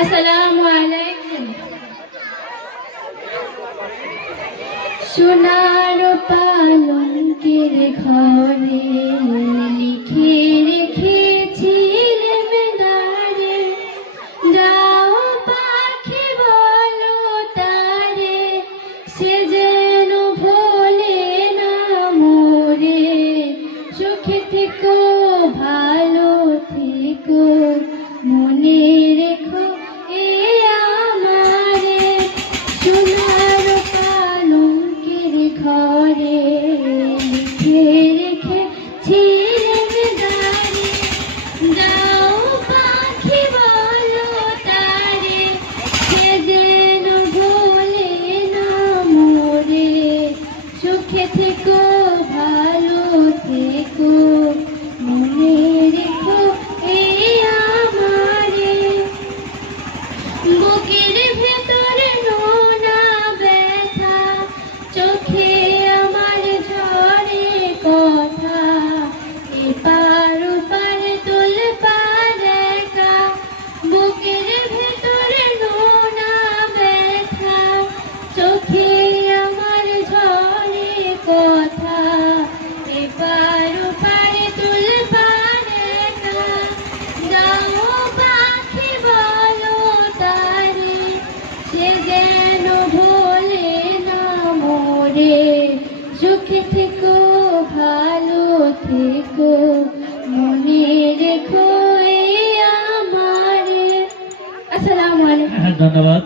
আসসালামু আলাইকুম। সোনার পালঙ্কের ঘরে লিখে রেখেছিলেন দারে, যাও পাখি বলো তারে, সে যেন ভোলে না মোরে। সুখে থেকো ভালো থেকো, মনে রেখো এ আমারে। সোনার পালঙ্কের ঘরে লিখে রেখেছিলেন দারে, যাও পাখি বলো তারে, সে যেন ভোলে না মোরে। সুখে থেকো ভালো থেকো, মনে রেখো এই আমারে। বুকের ভেতরে নোনা ব্যথা, চোখে আমার ঝরে কথা, এপার ওপার তোলপাড় একা। বুকের ভেতরে নোনা ব্যথা, চোখে আমার ঝরে কথা, এপার ওপার তোলপাড় একা। যাও পাখি বলো তারে, সে যেন ভোলে না মোরে। সুখে থেকো ভালো থেকো, মনে রেখো এই আমারে। আসসালামু আলাইকুম। ধন্যবাদ।